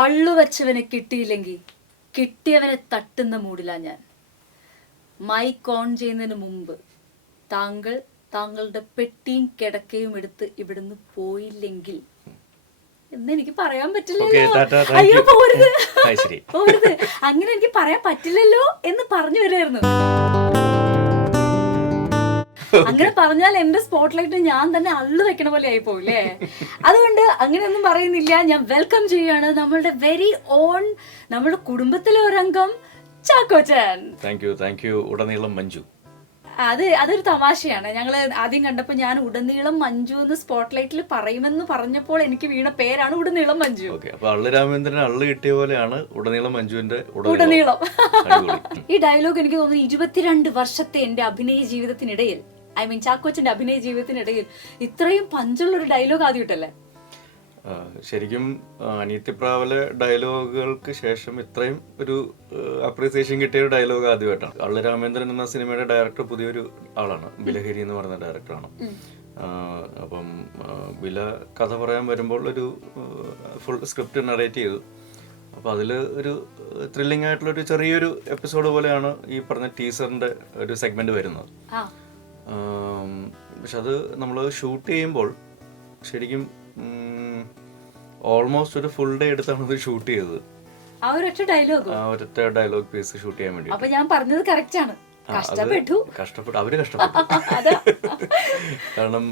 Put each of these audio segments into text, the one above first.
അള്ളു വെച്ചവനെ കിട്ടിയില്ലെങ്കിൽ കിട്ടിയവനെ തട്ടുന്ന മൂടില്ല ഞാൻ. മൈക്ക് ഓൺ ചെയ്യുന്നതിന് മുമ്പ് താങ്കൾ താങ്കളുടെ പെട്ടിയും കിടക്കയും എടുത്ത് ഇവിടുന്ന് പോയില്ലെങ്കിൽ എന്നെനിക്ക് പറയാൻ പറ്റില്ലല്ലോ. അയ്യോ പോരുത് പോരുത്, അങ്ങനെ എനിക്ക് പറയാൻ പറ്റില്ലല്ലോ എന്ന് പറഞ്ഞു വരുമായിരുന്നു. അങ്ങനെ പറഞ്ഞാൽ എന്റെ സ്പോട്ട്ലൈറ്റ് ഞാൻ തന്നെ അള്ളു വെക്കണ പോലെ ആയി പോയില്ലേ. അതുകൊണ്ട് അങ്ങനെയൊന്നും പറയുന്നില്ല. ഞാൻ വെൽക്കം ചെയ്യാണ് നമ്മളുടെ വെരി ഓൺ, നമ്മുടെ കുടുംബത്തിലെ ഒരംഗം ചാക്കോച്ചൻ. താങ്ക് യു ഉടനീളം മഞ്ജു. അതൊരു തമാശയാണ്. ഞങ്ങൾ ആദ്യം കണ്ടപ്പോൾ ഞാൻ ഉടനീളം മഞ്ജു എന്ന് സ്പോട്ട്ലൈറ്റിൽ പറയുമെന്ന് പറഞ്ഞപ്പോൾ എനിക്ക് വീണ പേരാണ് ഉടനീളം മഞ്ജു. അപ്പൊ അള്ളു രാമേന്ദ്രൻ അള്ളു കിട്ടിയ പോലെയാണ് ഉടനീളം മഞ്ജുവിന്റെ ഉടനീളം. ഈ ഡയലോഗ് എനിക്ക് തോന്നുന്നു 22 വർഷത്തെ എന്റെ അഭിനയ ജീവിതത്തിനിടയിൽ, ഐ മീൻ ചാക്കോച്ചന്റെ അഭിനയ ജീവിതത്തിനിടയിൽ ഇത്രയും പഞ്ചുള്ള ഒരു ഡയലോഗ് ആദ്യമായിട്ടല്ലേ? ശരിക്കും അനിയത്തിപ്രാവലെ ഡയലോഗുകൾക്ക് ശേഷം ഇത്രയും ഒരു അപ്രീസിയേഷൻ കിട്ടിയ ഒരു ഡയലോഗ് ആദ്യമായിട്ടാണ്. അള്ളു രാമേന്ദ്രൻ എന്ന സിനിമയുടെ ഡയറക്ടർ പുതിയൊരു ആളാണ്, ബിലഹരി എന്ന് പറയുന്ന ഡയറക്ടറാണ്. അപ്പം ബില കഥ പറയാൻ വരുമ്പോൾ ഒരു ഫുൾ സ്ക്രിപ്റ്റ് നറേറ്റ് ചെയ്തു. അപ്പോൾ അതിൽ ഒരു ത്രില്ലിംഗ് ആയിട്ടുള്ളൊരു ചെറിയൊരു എപ്പിസോഡ് പോലെയാണ് ഈ പറഞ്ഞ ടീസറിൻ്റെ ഒരു സെഗ്മെൻറ്റ് വരുന്നത്. പക്ഷെ അത് നമ്മൾ ഷൂട്ട് ചെയ്യുമ്പോൾ ശരിക്കും ഓൾമോസ്റ്റ് ഒരു ഫുൾ ഡേ എടുത്താണ് ഇത് ഷൂട്ട് ചെയ്തത്. ഒരൊറ്റ ഡയലോഗ് പീസ് ഷൂട്ട് ചെയ്യാൻ വേണ്ടി. അപ്പൊ ഞാൻ പറഞ്ഞത് കറക്റ്റ് ആണ്. കഷ്ടപ്പെട്ടു, അവര് കഷ്ടപ്പെട്ടു. കാരണം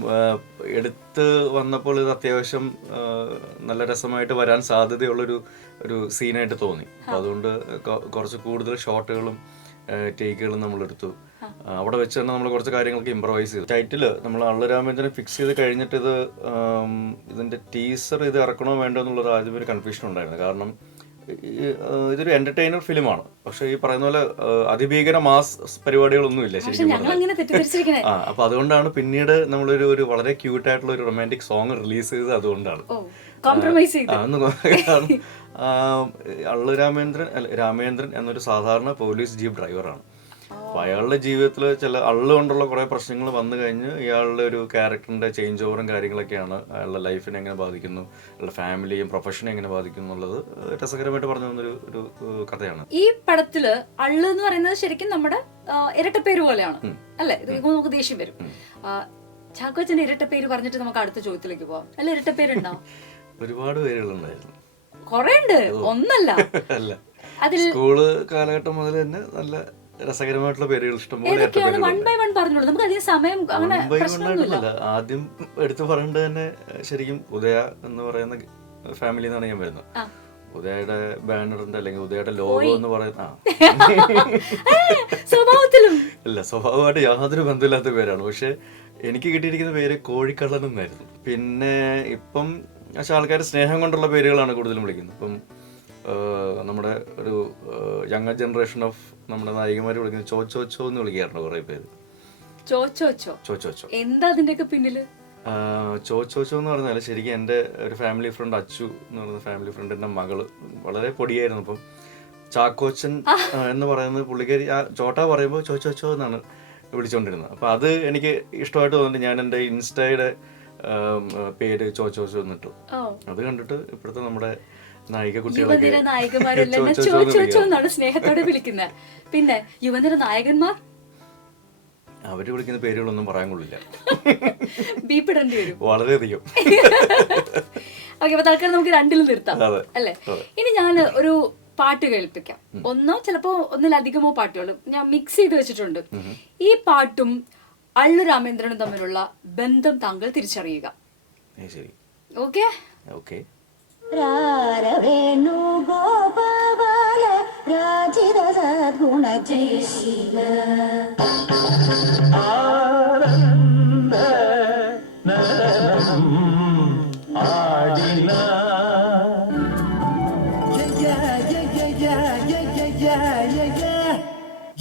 എടുത്ത് വന്നപ്പോൾ ഇത് അത്യാവശ്യം നല്ല രസമായിട്ട് വരാൻ സാധ്യതയുള്ളൊരു സീനായിട്ട് തോന്നി. അപ്പൊ അതുകൊണ്ട് കുറച്ച് കൂടുതൽ ഷോട്ടുകളും ടേക്കുകളും നമ്മൾ എടുത്തു. അവിടെ വെച്ച് തന്നെ നമ്മൾ കുറച്ച് കാര്യങ്ങളൊക്കെ ഇംപ്രവൈസ് ചെയ്തു. ടൈറ്റിൽ നമ്മൾ അള്ളു രാമേന്ദ്രനെ ഫിക്സ് ചെയ്ത് കഴിഞ്ഞിട്ട് ഇതിന്റെ ടീസർ ഇത് ഇറക്കണോ വേണ്ടോ എന്നുള്ളത് ആദ്യം ഒരു കൺഫ്യൂഷൻ ഉണ്ടായിരുന്നു. കാരണം ഇതൊരു എന്റർടൈനർ ഫിലിമാണ്. പക്ഷെ ഈ പറയുന്ന പോലെ അതിഭീകര മാസ് പരിപാടികളൊന്നും ഇല്ല ശരിക്കും. അപ്പൊ അതുകൊണ്ടാണ് പിന്നീട് നമ്മളൊരു വളരെ ക്യൂട്ടായിട്ടുള്ള ഒരു റൊമാൻറ്റിക് സോങ് റിലീസ് ചെയ്തത്. അതുകൊണ്ടാണ് അള്ളു രാമേന്ദ്രൻ എന്നൊരു സാധാരണ പോലീസ് ജീപ്പ് ഡ്രൈവറാണ്. അപ്പൊ അയാളുടെ ജീവിതത്തിൽ ചില അള്ളു കൊണ്ടുള്ള കുറെ പ്രശ്നങ്ങൾ വന്നു കഴിഞ്ഞ് ഇയാളുടെ ഒരു ക്യാരക്ടറിന്റെ ചേഞ്ച് ഓവറും കാര്യങ്ങളൊക്കെയാണ് അയാളുടെ ലൈഫിനെ എങ്ങനെ ബാധിക്കുന്നു, അയാളുടെ ഫാമിലിയും പ്രൊഫഷനെ എങ്ങനെ ബാധിക്കുന്നു എന്നുള്ളത് രസകരമായിട്ട് പറഞ്ഞു തന്നൊരു കഥയാണ്. ഈ പടത്തില് അള്ളു എന്ന് പറയുന്നത് ശരിക്കും നമ്മുടെ ഇരട്ടപ്പേര് പോലെയാണ് അല്ലെ? നമുക്ക് ദേഷ്യം വരും. ചാക്കോച്ചന്റെ ഇരട്ടപ്പേര് പറഞ്ഞിട്ട് നമുക്ക് അടുത്ത ചോദ്യത്തിലേക്ക് പോവാം. അല്ല, ഇരട്ടപ്പേരുണ്ടോ? ഒരുപാട് പേരുകളുണ്ടായിരുന്നു. കൊറേ ഉണ്ട്, ഒന്നല്ല. അതിൽ സ്കൂള് കാലഘട്ടം മുതൽ തന്നെ നല്ല രസകരമായിട്ടുള്ള പേരുകൾ ഇഷ്ടംപോലെ. ആദ്യം എടുത്തു പറയേണ്ടത് തന്നെ ശരിക്കും ഉദയ എന്ന് പറയുന്ന ഫാമിലി എന്നാണ് ഞാൻ വരുന്നത്. ഉദയയുടെ ബാനറിന്റെ അല്ലെങ്കിൽ ഉദയയുടെ ലോഗോ എന്ന് പറയുന്ന അല്ല, സ്വഭാവമായിട്ട് യാതൊരു ബന്ധമില്ലാത്ത പേരാണ്. പക്ഷെ എനിക്ക് കിട്ടിയിരിക്കുന്ന പേര് കോഴിക്കള്ളൻ എന്നായിരുന്നു. പിന്നെ ഇപ്പം പക്ഷെ ആൾക്കാർ സ്നേഹം കൊണ്ടുള്ള പേരുകളാണ് കൂടുതലും വിളിക്കുന്നത്. ഇപ്പം നമ്മുടെ ഒരു യങ്ങർ ജനറേഷൻ ഓഫ് നമ്മുടെ നായികമാര് വിളിക്കുന്നത് ചോച്ചോച്ചോ എന്ന് വിളിക്കാറുണ്ട് കുറെ പേര്. ചോച്ചോച്ചോ എന്താ അതിന്റെയൊക്കെ പിന്നില്? ചോച്ചോച്ചോ എന്ന് പറഞ്ഞാൽ ശരിക്കും എൻ്റെ ഒരു ഫാമിലി ഫ്രണ്ട് അച്ചു എന്ന് പറയുന്ന ഫാമിലി ഫ്രണ്ടിന്റെ മകള് വളരെ പൊടിയായിരുന്നു. അപ്പം ചാക്കോച്ചൻ എന്ന് പറയുന്നത് പുള്ളിക്കാരി ആ ചോട്ടാ പറയുമ്പോൾ ചോച്ചോച്ചോ എന്നാണ് വിളിച്ചോണ്ടിരുന്നത്. അപ്പൊ അത് എനിക്ക് ഇഷ്ടമായിട്ട് തോന്നിട്ട് ഞാൻ എൻ്റെ ഇൻസ്റ്റയുടെ പേര് ചോച്ചോച്ചോ എന്നിട്ടു. അത് കണ്ടിട്ട് ഇപ്പോഴത്തെ നമ്മുടെ നായിക കുട്ടികളൊക്കെ നായികമാരെല്ലാം സ്നേഹത്തോടെ വിളിക്കുന്നത്. പിന്നെ യുവനിര നായകന്മാർ അവര് വിളിക്കുന്ന പേരുകളൊന്നും പറയാൻ കൊള്ളില്ല, ബീപ്പിടേണ്ടി വരും വളരെയധികം. ഓക്കെ, അപ്പൊ തൽക്കാലം നമുക്ക് രണ്ടിലും നിർത്താം അല്ലേ? ഇനി ഞാൻ ഒരു പാട്ട് കേൾപ്പിക്കാം. ഒന്നോ ചിലപ്പോ ഒന്നിലധികമോ പാട്ടുകൾ ഞാൻ മിക്സ് ചെയ്ത് വെച്ചിട്ടുണ്ട്. ഈ പാട്ടും അള്ളു രാമേന്ദ്രനും തമ്മിലുള്ള ബന്ധം താങ്കൾ തിരിച്ചറിയുക. ഓക്കെ? രാരവേണു ഗോപാല രാജിത സദ്ഗുണ ജയ ശിവ ആനന്ദ നരനം ആടിന യ യ യ യ യ യ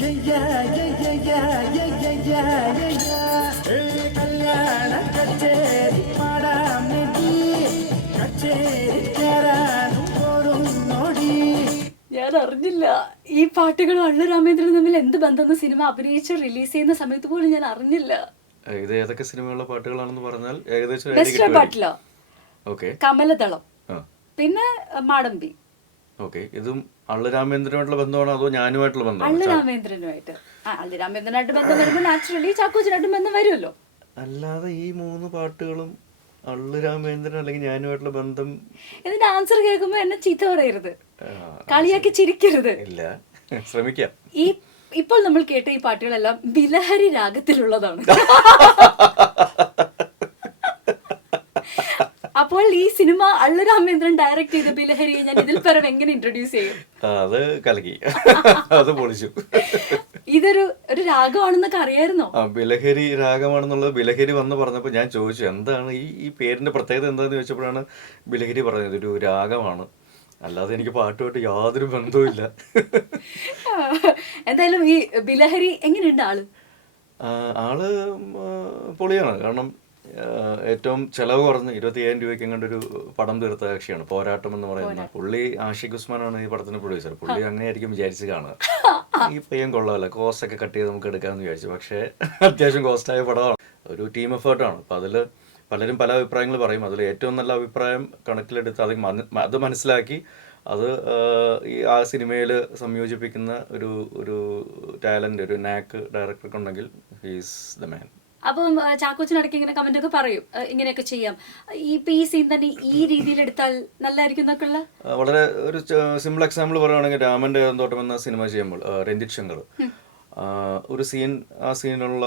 യ യ യ യ യ യ കല്യാണ കച്ചേരി പാടാം ഞാൻ അറിഞ്ഞില്ല ഈ പാട്ടുകളും അള്ളു രാമേന്ദ്രനും തമ്മിൽ എന്ത് ബന്ധം. സിനിമ അഭിനയിച്ച് റിലീസ് ചെയ്യുന്ന സമയത്ത് പോലും ഞാൻ അറിഞ്ഞില്ല. ഇത് ഏതൊക്കെ സിനിമകളുടെ പാട്ടുകളാണെന്ന് പറഞ്ഞാൽ ഏകദേശം പാട്ടിലോ കമലദളം, പിന്നെ മാടമ്പി, ഓക്കെ, ഇതും അള്ളു രാമേന്ദ്രനുമായിട്ടുള്ള ബന്ധമാണോ അതോ ഞാനുമായിട്ടുള്ള അള്ളു ബന്ധമാണോ? രാമേന്ദ്രനുമായിട്ട്. അള്ളു രാമേന്ദ്രനായിട്ട് ബന്ധം വരുമ്പോൾ നാച്ചുറലി ചാക്കോച്ചനായിട്ടും ബന്ധം വരുമല്ലോ. അല്ലാതെ ഈ 3 പാട്ടുകളും അള്ളു രാമേന്ദ്രൻ അല്ലെങ്കിൽ ഞാനുമായിട്ടുള്ള ബന്ധം ഇതിന്റെ ആൻസർ കേൾക്കുമ്പോ എന്നെ ചീത്ത പറയരുത്, ആ, കളിയാക്കി ചിരിക്കരുത്. ഇല്ല, ശ്രമിക്കാം. ഇപ്പോൾ നമ്മൾ കേട്ട ഈ പാട്ടുകളെല്ലാം ബിലഹരി രാഗത്തിലുള്ളതാണ്. അപ്പോൾ ഈ സിനിമ അള്ളു രാമേന്ദ്രൻ ഡയറക്ട് ചെയ്ത ബിലഹരിയെ ഞാൻ ഇതിൽ പരം എങ്ങനെ ഇൻട്രൊഡ്യൂസ് ചെയ്യും? അത് കലക്കി, അത് പൊളിച്ചു. ഇതൊരു രാഗമാണെന്നൊക്കെ അറിയായിരുന്നോ? ബിലഹരി രാഗമാണെന്നുള്ളത് ബിലഹരി വന്ന് പറഞ്ഞപ്പോൾ ഞാൻ ചോദിച്ചു എന്താണ് ഈ പേരിന്റെ പ്രത്യേകത എന്താന്ന് ചോദിച്ചപ്പോഴാണ് ബിലഹരി പറഞ്ഞത് ഇതൊരു രാഗമാണ്, അല്ലാതെ എനിക്ക് പാട്ടുമായിട്ട് യാതൊരു ബന്ധവുമില്ല. എന്തായാലും ഈ ബിലഹരി എങ്ങനെയുണ്ട് ആള്? ആള് പൊളിയാണ്. കാരണം ഏറ്റവും ചെലവ് കുറഞ്ഞ് 25,000 രൂപയ്ക്ക് എങ്ങാണ്ടൊരു പടം തീർത്ത കക്ഷിയാണ് പോരാട്ടം എന്ന് പറയുന്ന. പുള്ളി ആഷിഖ് ഉസ്മാനാണ് ഈ പടത്തിന് പ്രൊഡ്യൂസർ. പുള്ളി അങ്ങനെയായിരിക്കും വിചാരിച്ച് കാണുക, ഈ പയ്യൻ കൊള്ളാമല്ല, കോസ്റ്റ് ഒക്കെ കട്ട് ചെയ്ത് നമുക്ക് എടുക്കാമെന്ന് വിചാരിച്ചു. പക്ഷേ അത്യാവശ്യം കോസ്റ്റായ പടമാണ്, ഒരു ടീം എഫേർട്ടാണ്. അപ്പം അതിൽ പലരും പല അഭിപ്രായങ്ങൾ പറയും. അതിൽ ഏറ്റവും നല്ല അഭിപ്രായം കണക്കിലെടുത്ത് അത് മനസ്സിലാക്കി അത് ആ സിനിമയിൽ സംയോജിപ്പിക്കുന്ന ഒരു ടാലന്റ്, ഒരു നാക്ക് ഡയറക്ടർക്കുണ്ടെങ്കിൽ ഹീസ് ദ മാൻ. അപ്പം ചാക്കോച്ചനടക്ക് ഇങ്ങനെ കമന്റ് ഒക്കെ പറയും, ഇങ്ങനെയൊക്കെ ചെയ്യാം, ഈ സീൻ തന്നെ ഈ രീതിയിൽ എടുത്താൽ നല്ലതായിരിക്കും എന്നൊക്കെ ഉള്ള. വളരെ ഒരു സിമ്പിൾ എക്സാമ്പിൾ പറയുകയാണെങ്കിൽ രാമന്റെ തോട്ടം എന്ന സിനിമ ചെയ്യുമ്പോൾ രഞ്ജിത് ശങ്കർ ഒരു സീൻ, ആ സീനിലുള്ള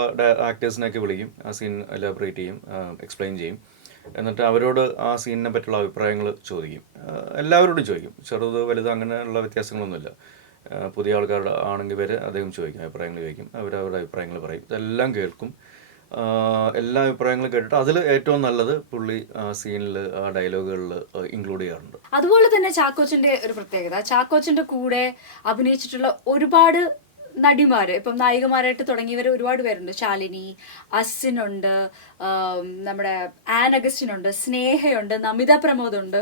ആക്ടേഴ്സിനെയൊക്കെ വിളിക്കും, ആ സീൻ എലാബറേറ്റ് ചെയ്യും, എക്സ്പ്ലെയിൻ ചെയ്യും. എന്നിട്ട് അവരോട് ആ സീനിനെ പറ്റിയുള്ള അഭിപ്രായങ്ങൾ ചോദിക്കും. എല്ലാവരോടും ചോദിക്കും, ചെറുത് വലുത് അങ്ങനെയുള്ള വ്യത്യാസങ്ങളൊന്നുമില്ല. പുതിയ ആൾക്കാരുടെ ആണെങ്കിൽ വരെ അദ്ദേഹം ചോദിക്കും, അഭിപ്രായങ്ങൾ ചോദിക്കും, അവരവരുടെ അഭിപ്രായങ്ങൾ പറയും, ഇതെല്ലാം കേൾക്കും. എല്ലാ അഭിപ്രായങ്ങളും കേട്ടിട്ട് അതിൽ ഏറ്റവും നല്ലത് പുള്ളി സീനിൽ, ആ ഡയലോഗുകളിൽ ഇൻക്ലൂഡ് ചെയ്യാറുണ്ട്. അതുപോലെ തന്നെ ചാക്കോച്ചന്റെ ഒരു പ്രത്യേകത, ചാക്കോച്ചന്റെ കൂടെ അഭിനയിച്ചിട്ടുള്ള ഒരുപാട് നടിമാര്, ഇപ്പം നായികമാരായിട്ട് തുടങ്ങിയവർ ഒരുപാട് പേരുണ്ട്. ശാലിനി, അസിനുണ്ട്, നമ്മുടെ ആൻ അഗസ്റ്റിനുണ്ട്, സ്നേഹയുണ്ട്, നമിത പ്രമോദുണ്ട്.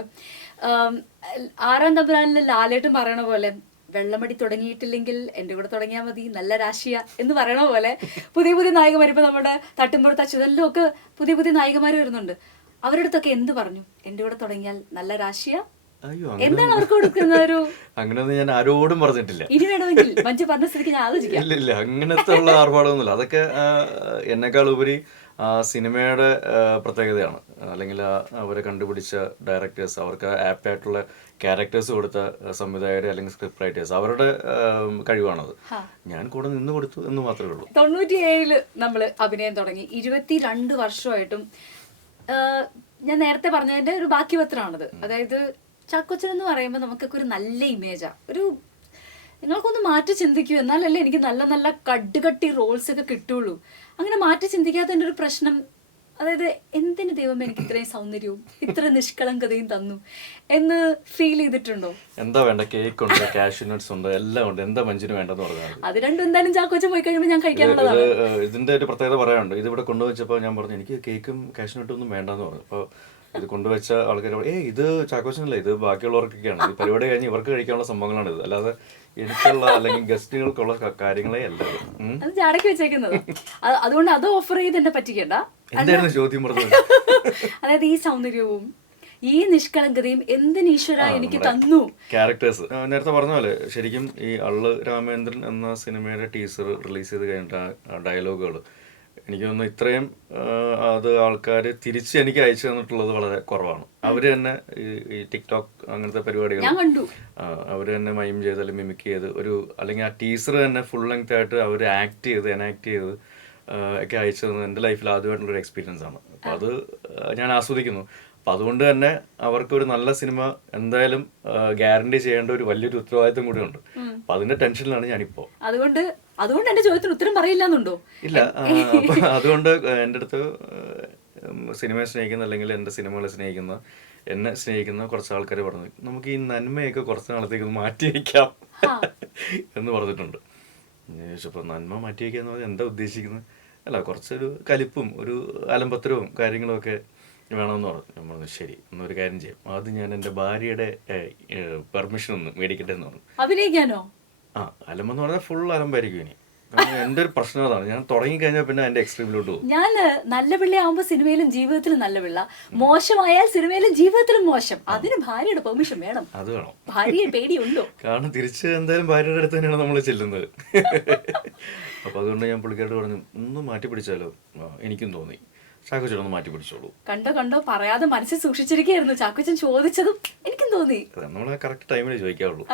6-ാം തമ്പുരാനിലെ ലാലേട്ടും പറയണ പോലെ വെള്ളമടി തുടങ്ങിയിട്ടില്ലെങ്കിൽ എൻ്റെ കൂടെ തുടങ്ങിയാൽ മതി, നല്ല രാശിയ എന്ന് പറയണ പോലെ പുതിയ പുതിയ നായികമാർ, ഇപ്പൊ നമ്മുടെ തട്ടുമ്പുറത്ത് അച്യുതനിലും ഒക്കെ പുതിയ പുതിയ നായികമാർ വരുന്നുണ്ട്. അവരുടെ അടുത്തൊക്കെ എന്ത് പറഞ്ഞു? എൻ്റെ കൂടെ തുടങ്ങിയാൽ നല്ല രാശിയ. അയ്യോ, എന്താണ് അവർക്ക് കൊടുക്കുന്ന ഒരു? അങ്ങനെയൊന്നും ഞാൻ ആരോടും പറഞ്ഞിട്ടില്ല. ഇനി വേണമെങ്കിൽ മഞ്ജു പറഞ്ഞ സ്ഥിതിക്ക് ഞാൻ ആലോചിക്കാം. ഇല്ല, അങ്ങനത്തെ ഉള്ള ആർഭാടമൊന്നുമില്ല. അതൊക്കെ എന്നെക്കാൾ ഉപരി സിനിമയുടെ പ്രത്യേകതയാണ്. അല്ലെങ്കിൽ അവരെ കണ്ടുപിടിച്ച ഡയറക്ടേഴ്സ്, അവർക്ക് ആപ്റ്റായിട്ടുള്ള ക്യാരക്ടേഴ്സ് കൊടുത്ത സംവിധായകർ അല്ലെങ്കിൽ സ്ക്രിപ്റ്റ് അവരുടെ കഴിവാണത്. ഞാൻ കൂടെ നിന്ന് കൊടുത്തു എന്ന് മാത്രമേ ഉള്ളൂ. 97 നമ്മൾ അഭിനയം തുടങ്ങി, 22 വർഷമായിട്ടും ഞാൻ നേരത്തെ പറഞ്ഞതിന്റെ ഒരു ബാക്കി പത്രമാണത്. അതായത് ചാക്കോച്ചൻ എന്ന് പറയുമ്പോൾ നമുക്കൊക്കെ ഒരു നല്ല ഇമേജാ. നിങ്ങൾക്കൊന്ന് മാറ്റി ചിന്തിക്കൂ, എന്നാലല്ലേ എനിക്ക് നല്ല നല്ല കട്ടുകട്ടി റോൾസ് ഒക്കെ കിട്ടുള്ളൂ. അങ്ങനെ മാറ്റി ചിന്തിക്കാത്തതിൻ്റെ ഒരു പ്രശ്നം, അതായത് എന്തിന് ദൈവം എനിക്ക് ഇത്രയും സൗന്ദര്യവും ഇത്ര നിഷ്കളങ്കതയും തന്നു എന്ന് ഫീൽ ചെയ്തിട്ടുണ്ടോ? എന്താ വേണ്ട, കേക്ക് ഉണ്ട്, കാഷ്യൂ നട്ട്സ് ഉണ്ട്, എല്ലാം ഉണ്ട്, എന്താ മഞ്ജുന് വേണ്ടെന്ന് പറഞ്ഞാൽ അത് രണ്ടും എന്തായാലും ചാക്കോച്ചൻ പോയി കഴിയുമ്പോൾ ഞാൻ കഴിക്കാനുള്ളതാണ്. ഇതിന്റെ ഒരു പ്രത്യേകത പറയാനുണ്ട്. ഇതിവിടെ കൊണ്ടുവച്ചപ്പോൾ ഞാൻ പറഞ്ഞു എനിക്ക് കേക്കും കാഷ്യൂ നട്ടും ഒന്നും വേണ്ടെന്ന് പറഞ്ഞു. അപ്പോൾ ഇത് കൊണ്ടുവച്ച ആൾക്കാരോട് ഇത് ചാക്കോച്ചനല്ല, ഇത് ബാക്കിയുള്ളവർക്കൊക്കെയാണ്, ഈ പരിപാടി കഴിഞ്ഞ് ഇവർക്ക് കഴിക്കാനുള്ള സംഭവങ്ങളാണ് ഇത്, അല്ലാതെ എനിക്കുള്ള അല്ലെങ്കിൽ ഗസ്റ്റുകൾക്കുള്ള കാര്യങ്ങളെ അല്ല. അത് ചാടക്കി വെച്ചേക്കുന്നത്. അതുകൊണ്ട് അത് ഓഫർ ചെയ്ത് എന്നെ പറ്റിക്കണ്ട. എന്തായിരുന്നു ചോദ്യം പറഞ്ഞത്? അതായത് ഈ സൗന്ദര്യവും ഈ നിഷ്കളങ്കതയും എന്തിന് ഈശ്വര എനിക്ക് തന്നു. ക്യാരക്ടേഴ്സ് നേരത്തെ പറഞ്ഞ പോലെ ശരിക്കും ഈ അള്ളു രാമേന്ദ്രൻ എന്ന സിനിമയുടെ ടീസർ റിലീസ് ചെയ്ത് കഴിഞ്ഞിട്ട് ആ ഡയലോഗുകൾ എനിക്ക് തോന്നുന്നു ഇത്രയും അത് ആൾക്കാർ തിരിച്ച് എനിക്ക് അയച്ചു തന്നിട്ടുള്ളത് വളരെ കുറവാണ്. അവർ തന്നെ ഈ ടിക്ടോക്ക് അങ്ങനത്തെ പരിപാടികൾ അവർ തന്നെ മൈം ചെയ്ത് അല്ലെങ്കിൽ മിമിക് ചെയ്ത് അല്ലെങ്കിൽ ആ ടീസർ തന്നെ ഫുൾ ലെങ്ത് ആയിട്ട് അവർ എനാക്ട് ചെയ്ത് ഒക്കെ അയച്ചു തന്നത് എൻ്റെ ലൈഫിൽ ആദ്യമായിട്ടുള്ളൊരു എക്സ്പീരിയൻസ് ആണ്. അപ്പം അത് ഞാൻ ആസ്വദിക്കുന്നു. അപ്പം അതുകൊണ്ട് തന്നെ അവർക്കൊരു നല്ല സിനിമ എന്തായാലും ഗ്യാരണ്ടി ചെയ്യേണ്ട ഒരു വലിയൊരു ഉത്തരവാദിത്വം കൂടി ഉണ്ട്. അപ്പം അതിന്റെ ടെൻഷനിലാണ് ഞാനിപ്പോൾ. അതുകൊണ്ട് എന്റെ ചോദ്യത്തിന് ഉത്തരം പറയില്ലെന്നുണ്ടോ? ഇല്ല, അതുകൊണ്ട് എൻ്റെ അടുത്ത് സിനിമയെ സ്നേഹിക്കുന്ന അല്ലെങ്കിൽ എൻ്റെ സിനിമകളെ സ്നേഹിക്കുന്ന, എന്നെ സ്നേഹിക്കുന്ന കുറച്ച് ആൾക്കാർ പറഞ്ഞു നമുക്ക് ഈ നന്മയൊക്കെ കുറച്ച് നാളത്തേക്ക് മാറ്റി വയ്ക്കാം എന്ന് പറഞ്ഞിട്ടുണ്ട്. ചോദിച്ചപ്പോൾ നന്മ മാറ്റി വയ്ക്കുക എന്ന് പറഞ്ഞാൽ എന്താ ഉദ്ദേശിക്കുന്നത്? അല്ല, കുറച്ചൊരു കലിപ്പും ഒരു അലമ്പത്തരവും കാര്യങ്ങളും ഒക്കെ വേണമെന്ന് പറഞ്ഞു. ഞാൻ പറഞ്ഞു ശരി, എന്നൊരു കാര്യം ചെയ്യാം, ആദ്യം ഞാൻ എൻ്റെ ഭാര്യയുടെ പെർമിഷൻ ഒന്ന് മേടിക്കട്ടെ എന്ന് പറഞ്ഞു. അഭിനയിക്കാനോ? അലമ്പെന്ന് പറഞ്ഞാൽ ഫുൾ അലമ്പായിരിക്കും ഇനി. കാരണം എൻ്റെ ഒരു പ്രശ്നം അതാണ്, ഞാൻ തുടങ്ങി കഴിഞ്ഞാൽ പിന്നെ എൻ്റെ എക്സ്ട്രീമിലോട്ട് പോകും. ഞാൻ നല്ല പിള്ള ആവുമ്പോ സിനിമയിലും ജീവിതത്തിലും നല്ല പിള്ള, മോശമായാൽ സിനിമയിലും ജീവിതത്തിലും മോശം. അതിന് ഭാര്യയുടെ പെർമിഷൻ വേണം. അത് വേണം. ഭാര്യയെ പേടിയുണ്ടോ? കാരണം തിരിച്ച് എന്തായാലും ഭാര്യയുടെ അടുത്ത് തന്നെയാണ് നമ്മൾ ചെല്ലുന്നത്. അപ്പൊ അതുകൊണ്ട് ഞാൻ പുള്ളിക്കാരോട് പറഞ്ഞു, ഒന്ന് മാറ്റി പിടിച്ചാലോ. എനിക്കും തോന്നി ചാക്കോച്ചൻ ഒന്ന് മാറ്റി പിടിച്ചോളൂ. കണ്ടോ പറയാതെ മനസ്സിൽ സൂക്ഷിച്ചിരിക്കുകയായിരുന്നു. ചാക്കോച്ചൻ ചോദിച്ചതും എനിക്കും തോന്നി. നമ്മളെ കറക്റ്റ് ടൈമിൽ ചോദിക്കാവുള്ളൂ.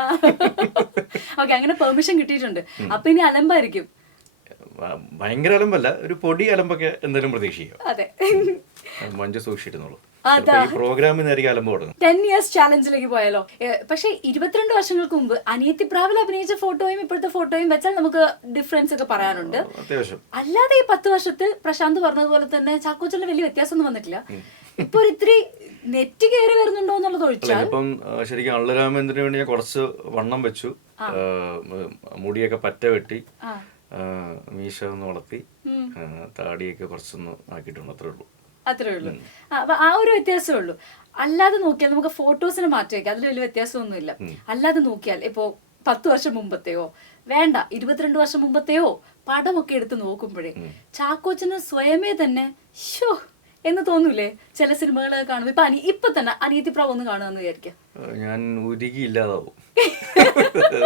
ഓക്കെ, അങ്ങനെ പെർമിഷൻ കിട്ടിയിട്ടുണ്ട്. അപ്പൊ ഇനി അലമ്പായിരിക്കും. ഭയങ്കര അലമ്പല്ല, ഒരു പൊടി അലമ്പൊക്കെ എന്തായാലും പ്രതീക്ഷിക്കാം. അതെ, മഞ്ജു സൂക്ഷിച്ചിരുന്നുള്ളൂ. അതാ. പ്രോഗ്രാമിൽ നിന്നായിരിക്കും അലമ്പ് തുടങ്ങും. 10 years ചാലഞ്ചിലേക്ക് പോയാലോ. പക്ഷെ 22 വർഷങ്ങൾക്ക് മുമ്പ് അനിയത്തി പ്രാവിൽ അഭിനയിച്ച ഫോട്ടോയും ഇപ്പോഴത്തെ ഫോട്ടോയും വെച്ചാൽ നമുക്ക് ഡിഫറൻസ് ഒക്കെ പറയാനുണ്ട്. അത്യാവശ്യം. അല്ലാതെ ഈ 10 വർഷത്തിൽ പ്രശാന്ത് പറഞ്ഞതുപോലെ തന്നെ ചാക്കോച്ചന്റെ വലിയ വ്യത്യാസമൊന്നും വന്നിട്ടില്ല. ഇപ്പൊ ഒരു ഇത്തിരി നെറ്റ് കയറി വരുന്നുണ്ടോ എന്നുള്ളത് ഒഴിച്ചാൽ. ഇപ്പം ശരിക്കും അള്ളരാമേന്ദ്രന് വേണ്ടി ഞാൻ കുറച്ച് വണ്ണം വെച്ചു, മുടിയൊക്കെ പറ്റ വെട്ടി, മീശ ഒന്ന് വളർത്തി, താടിയൊക്കെ കുറച്ചൊന്ന് ആക്കിയിട്ടുണ്ട്. അത്രേ ഉള്ളൂ. അപ്പൊ ആ ഒരു വ്യത്യാസമേ ഉള്ളൂ. അല്ലാതെ നോക്കിയാൽ നമുക്ക് ഫോട്ടോസിന് മാറ്റി വയ്ക്കാം, അതിൽ വലിയ വ്യത്യാസമൊന്നുമില്ല. അല്ലാതെ നോക്കിയാൽ ഇപ്പോ 10 വർഷം മുമ്പത്തെയോ വേണ്ട 22 വർഷം മുമ്പത്തെയോ പടമൊക്കെ എടുത്ത് നോക്കുമ്പോഴേ ചാക്കോച്ചന് സ്വയമേ തന്നെ ഷോ എന്ന് തോന്നൂലേ ചില സിനിമകളൊക്കെ കാണുമ്പോ. ഇപ്പൊ തന്നെ അനിയത്തി പ്രാവ് ഒന്ന് കാണുമെന്ന് വിചാരിക്കാം, ഞാൻ ഉരുകിയില്ലാതാവും.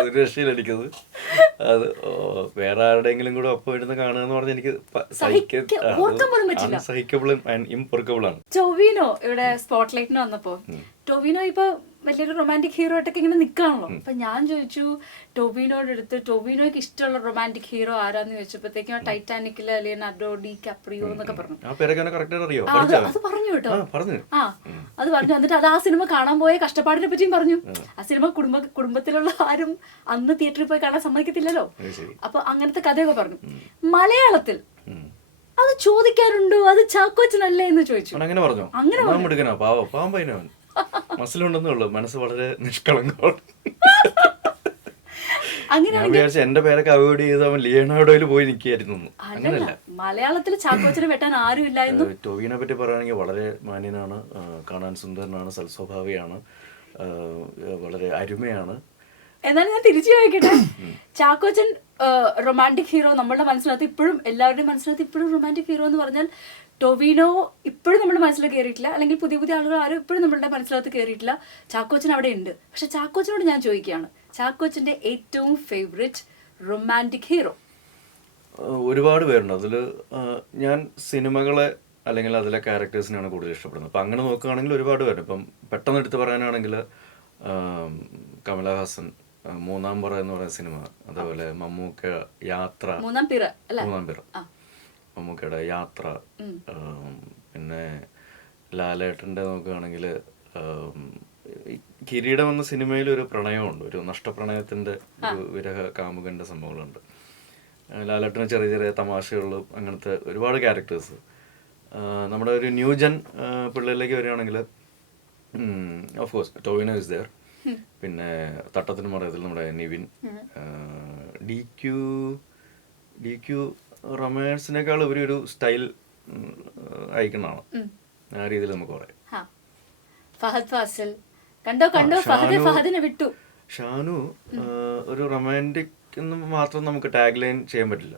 ഒരു രക്ഷയിലടിക്കത് അത് വേറെ ആരുടെയെങ്കിലും കൂടെ ഒപ്പം ഇരുന്ന് കാണുക എന്ന് പറഞ്ഞാൽ എനിക്ക് സഹിക്കബിൾ ആൻഡ് ഇംപൊർക്കബിൾ ആണ്. ടൊവിനോ ഇവിടെ സ്പോട്ട്ലൈറ്റിന് വന്നപ്പോ ടൊവിനോ ഇപ്പൊ വലിയൊരു റൊമാൻറ്റിക് ഹീറോ ആയിട്ടൊക്കെ ഇങ്ങനെ നിൽക്കാണല്ലോ. അപ്പൊ ഞാൻ ചോദിച്ചു ടൊവിനോയുടെ അടുത്ത് ടൊവിനോയ്ക്ക് ഇഷ്ടമുള്ള റൊമാൻറ്റിക് ഹീറോ ആരാന്ന് ചോദിച്ചപ്പോഴത്തേക്കും ടൈറ്റാനിക്കിലെ ലിയോനാർഡോ ഡി കാപ്രിയോ എന്നൊക്കെ പറഞ്ഞു. അത് പറഞ്ഞു കേട്ടോ. അത് പറഞ്ഞു. എന്നിട്ട് അത് ആ സിനിമ കാണാൻ പോയ കഷ്ടപ്പാടിനെ പറ്റിയും പറഞ്ഞു. ആ സിനിമ കുടുംബത്തിലുള്ള ആരും അന്ന് തിയേറ്ററിൽ പോയി കാണാൻ സമ്മതിക്കത്തില്ലല്ലോ. അപ്പൊ അങ്ങനത്തെ കഥയൊക്കെ പറഞ്ഞു. മലയാളത്തിൽ അത് ചോദിക്കാറുണ്ടോ, അത് ചാക്കോച്ചനല്ലേ എന്ന് ചോദിച്ചു. അങ്ങനെ പറഞ്ഞു. അങ്ങനെ മസിലുണ്ടെന്നേ ഉള്ളൂ, മനസ്സ് വളരെ നിഷ്കളങ്കമാണ്. ഞാൻ വിചാരിച്ച എന്റെ പേരൊക്കെ അവോയ്ഡ് ചെയ്ത് അവൻ ലിയോണാർഡോയിൽ പോയി നിൽക്കായിരുന്നു. അങ്ങനെയല്ല, മലയാളത്തിൽ ചാക്കോച്ചനെ വെട്ടാൻ ആരും ഇല്ലായിരുന്നു. ടൊവിനെ പറ്റി പറയുകയാണെങ്കിൽ വളരെ മാന്യനാണ്, കാണാൻ സുന്ദരനാണ്, സൽസ്വഭാവിയാണ്, വളരെ അരുമയാണ്. എന്നാലും ഞാൻ തിരിച്ചു ചോദിക്കട്ടെ, ചാക്കോച്ചൻ റൊമാൻറ്റിക് ഹീറോ നമ്മളുടെ മനസ്സിനകത്ത് ഇപ്പോഴും, എല്ലാവരുടെയും മനസ്സിനകത്ത് ഇപ്പോഴും റൊമാൻറ്റിക് ഹീറോ എന്ന് പറഞ്ഞാൽ ടൊവിനോ ഇപ്പോഴും നമ്മുടെ മനസ്സിൽ കയറിയിട്ടില്ല, അല്ലെങ്കിൽ പുതിയ ആളുകൾ ആരും ഇപ്പോഴും നമ്മളുടെ മനസ്സിനകത്ത് കയറിയിട്ടില്ല. ചാക്കോച്ചൻ അവിടെ ഉണ്ട്. പക്ഷെ ചാക്കോച്ചനോട് ഞാൻ ചോദിക്കുകയാണ്, ചാക്കോച്ചന്റെ ഏറ്റവും ഫേവറേറ്റ് റൊമാൻറ്റിക് ഹീറോ? ഒരുപാട് പേരുണ്ട്. അതിൽ ഞാൻ സിനിമകളെ അല്ലെങ്കിൽ അതിലെ ക്യാരക്ടേഴ്സിനാണ് കൂടുതൽ ഇഷ്ടപ്പെടുന്നത്. അപ്പം അങ്ങനെ നോക്കുകയാണെങ്കിൽ ഒരുപാട് പേരുണ്ട്. ഇപ്പം പെട്ടെന്ന് എടുത്ത് പറയാനാണെങ്കിൽ കമലഹാസൻ, മൂന്നാം പിറ എന്ന് പറയുന്ന സിനിമ, അതേപോലെ മമ്മൂക്ക യാത്ര, മൂന്നാം പിറ, മമ്മൂക്കയുടെ യാത്ര, പിന്നെ ലാലേട്ടൻ്റെ നോക്കുകയാണെങ്കിൽ കിരീടം എന്ന സിനിമയിൽ ഒരു പ്രണയമുണ്ട്, ഒരു നഷ്ടപ്രണയത്തിൻ്റെ ഒരു വിരഹ കാമുകൻ്റെ സംഭവങ്ങളുണ്ട്. ലാലേട്ടന് ചെറിയ ചെറിയ തമാശകളും അങ്ങനത്തെ ഒരുപാട് ക്യാരക്ടേഴ്സ്. നമ്മുടെ ഒരു ന്യൂജൻ പിള്ളേരിലേക്ക് വരികയാണെങ്കിൽ of course Tovino is there. പിന്നെ തട്ടത്തിന് മറയത്തിൽ നമ്മുടെ നിവിൻ, ഡി ക്യു റൊമാൻസിനേക്കാൾ ഒരു സ്റ്റൈൽ അയക്കുന്നതാണ്, ആ രീതിയിൽ നമുക്ക് പറയാം. ഷാനു ഒരു റൊമാൻറ്റിക് എന്ന് മാത്രം നമുക്ക് ടാഗ് ലൈൻ ചെയ്യാൻ പറ്റില്ല.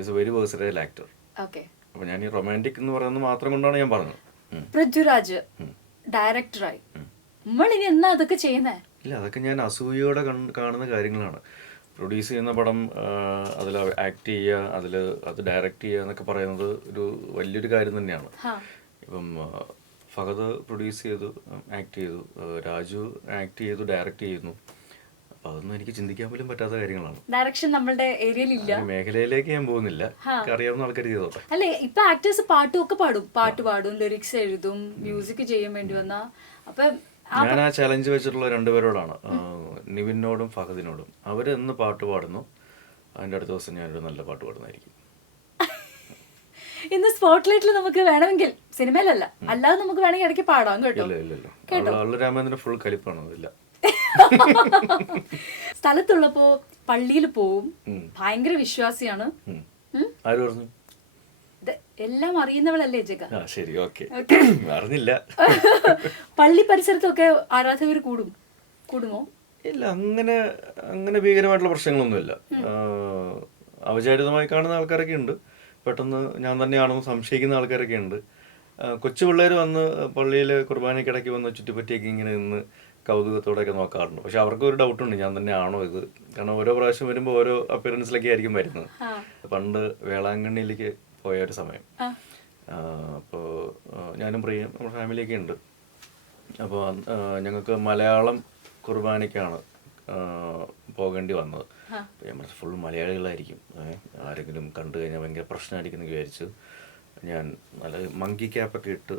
Is A very versatile actor. അപ്പൊ ഞാൻ ഈ റൊമാൻറ്റിക് എന്ന് പറയുന്നത് മാത്രം കൊണ്ടാണ് ഞാൻ പറഞ്ഞത്. പൃഥ്വിരാജ് ഡയറക്ടറായി നമ്മളിനി എന്നാ അതൊക്കെ ചെയ്യുന്നേ? ഇല്ല, അതൊക്കെ ഞാൻ അസൂയയോടെ കാണുന്ന കാര്യങ്ങളാണ്. പ്രൊഡ്യൂസ് ചെയ്യുന്ന പടം, അതിൽ ആക്ട് ചെയ്യുക, അത് ഡയറക്റ്റ് ചെയ്യുക എന്നൊക്കെ പറയുന്നത് ഒരു വലിയൊരു കാര്യം തന്നെയാണ്. ഇപ്പം ഫഹദ് പ്രൊഡ്യൂസ് ചെയ്തു, ആക്ട് ചെയ്തു, രാജു ആക്ട് ചെയ്തു, ഡയറക്റ്റ് ചെയ്യുന്നു. അപ്പൊ അതൊന്നും എനിക്ക് ചിന്തിക്കാൻ പോലും പറ്റാത്ത കാര്യങ്ങളാണ്. ഡയറക്ഷൻ നമ്മളുടെ ഏരിയയിലില്ല, മേഖലയിലേക്ക് ഞാൻ പോകുന്നില്ല. അറിയാവുന്ന ആൾക്കാർ ചെയ്തോട്ടെ. അല്ലെ, ഇപ്പൊ ആക്ടേഴ്സ് പാട്ടും പാടും, ലിറിക്സ് എഴുതും, മ്യൂസിക് ചെയ്യാൻ വേണ്ടി വന്ന. അപ്പൊ ഞാൻ ആ ചലഞ്ച് വെച്ചിട്ടുള്ള രണ്ടുപേരോടാണ്, നിവിനോടും ഫഹദിനോടും. അവരെന്ന് പാട്ട് പാടുന്നു, അതിന്റെ അടുത്ത ദിവസം ഞാനൊരു നല്ല പാട്ട് പാടുന്നതായിരിക്കും. ഇന്ന് സ്പോട്ട്ലൈറ്റിൽ നമുക്ക് വേണമെങ്കിൽ, സിനിമയിലല്ല അല്ലാതെ നമുക്ക് വേണമെങ്കിൽ ഇടയ്ക്ക് പാടാം കേട്ടോ. ഇല്ല, രാമേന്ദ്രൻ ഫുൾ കലിപ്പാണ്. അതില്ല, സ്ഥലത്തുള്ളപ്പോ പള്ളിയിൽ പോവും, ഭയങ്കര വിശ്വാസിയാണ്. ആര് പറഞ്ഞു? എല്ലാം അറിയുന്നവളല്ലേ ജഗ? ശരി, ഓക്കെ, അറിഞ്ഞില്ല. പള്ളി പരിസരത്തൊക്കെ ആരാധകർ കൂടുമോ? ഇല്ല, അങ്ങനെ ഭീകരമായിട്ടുള്ള പ്രശ്നങ്ങളൊന്നുമില്ല. അവിചാരിതമായി കാണുന്ന ആൾക്കാരൊക്കെ ഉണ്ട്, പെട്ടെന്ന് ഞാൻ തന്നെയാണെന്ന് സംശയിക്കുന്ന ആൾക്കാരൊക്കെ ഉണ്ട്. കൊച്ചു പിള്ളേർ വന്ന് പള്ളിയിൽ കുർബാനയ്ക്കിടയ്ക്ക് വന്ന് ചുറ്റിപ്പറ്റിയൊക്കെ ഇങ്ങനെ നിന്ന് കൗതുകത്തോടെയൊക്കെ നോക്കാറുണ്ട്. പക്ഷെ അവർക്ക് ഒരു ഡൗട്ടുണ്ട്, ഞാൻ തന്നെ ആണോ ഇത്, കാരണം ഓരോ പ്രാവശ്യം വരുമ്പോൾ ഓരോ അപ്പിയറൻസിലൊക്കെ ആയിരിക്കും വരുന്നത്. പണ്ട് വേളാങ്കണ്ണിയിലേക്ക് പോയ ഒരു സമയം, അപ്പോൾ ഞാനും പ്രിയയും നമ്മുടെ ഫാമിലിയൊക്കെ ഉണ്ട്. അപ്പോൾ ഞങ്ങൾക്ക് മലയാളം കുർബാനയ്ക്കാണ് പോകേണ്ടി വന്നത്. അപ്പോൾ ഞാൻ ഫുൾ മലയാളികളായിരിക്കും, ആരെങ്കിലും കണ്ടു കഴിഞ്ഞാൽ ഭയങ്കര പ്രശ്നമായിരിക്കും എന്ന് വിചാരിച്ചു ഞാൻ നല്ല മങ്കി ക്യാപ്പൊക്കെ ഇട്ട്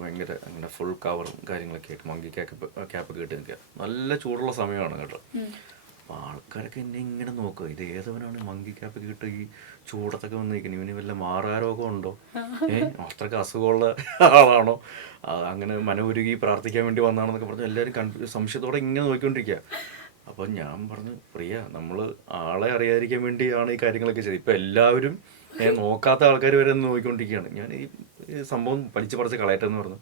ഭയങ്കര അങ്ങനെ ഫുൾ കവറും കാര്യങ്ങളൊക്കെ ആയിട്ട് മങ്കി ക്യാപ്പൊക്കെ ഇട്ട് നിൽക്കുക. നല്ല ചൂടുള്ള സമയമാണ് കേട്ടോ. അപ്പോൾ ആൾക്കാരൊക്കെ എന്നെ ഇങ്ങനെ നോക്കുക, ഇത് ഏതവനാണ് മങ്കി ക്യാപ്പൊക്കെ ഇട്ട് ഈ ചൂടത്തൊക്കെ വന്ന് നിൽക്കുന്നത്, ഇവന് വല്ല മാറാരോഗം ഉണ്ടോ, അത്രയ്ക്ക് അസുഖമുള്ള ആളാണോ, അങ്ങനെ മനമുരുകി പ്രാർത്ഥിക്കാൻ വേണ്ടി വന്നാണെന്നൊക്കെ പറഞ്ഞ് എല്ലാവരും സംശയത്തോടെ ഇങ്ങനെ നോക്കിക്കൊണ്ടിരിക്കുക. അപ്പോൾ ഞാൻ പറഞ്ഞു, പ്രിയ, നമ്മൾ ആളെ അറിയാതിരിക്കാൻ വേണ്ടിയാണ് ഈ കാര്യങ്ങളൊക്കെ ചെയ്തത്. ഇപ്പം എല്ലാവരും നോക്കാത്ത ആൾക്കാർ വരെ നോക്കിക്കൊണ്ടിരിക്കുകയാണ്. ഞാൻ ഈ സംഭവം പറിച്ച് കളയട്ടെന്ന് പറഞ്ഞു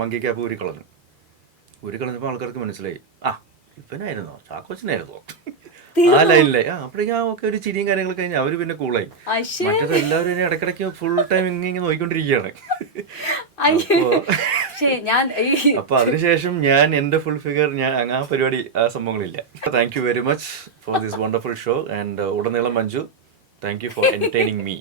മങ്കി ക്യാപ്പ് കളഞ്ഞപ്പോൾ ആൾക്കാർക്ക് മനസ്സിലായി, ഇവനായിരുന്നോ, ചാക്കോച്ചനായിരുന്നോ ആ ലൈനിലെ. അപ്പോഴേക്കും ഓക്കെ ഒരു ചിരിയും കാര്യങ്ങളൊക്കെ കഴിഞ്ഞാൽ അവർ പിന്നെ കൂളായി. മറ്റേത് എല്ലാവരും ഇടയ്ക്കിടയ്ക്ക് ഫുൾ ടൈം ഇങ്ങനെ നോക്കിക്കൊണ്ടിരിക്കുകയാണ്. അപ്പൊ അതിനുശേഷം ഞാൻ എന്റെ ഫുൾ ഫിഗർ ഞാൻ ആ പരിപാടി ആ സംഭവങ്ങളില്ല. Thank you very much for this wonderful show and ഉടനീളം Manju, thank you for entertaining me.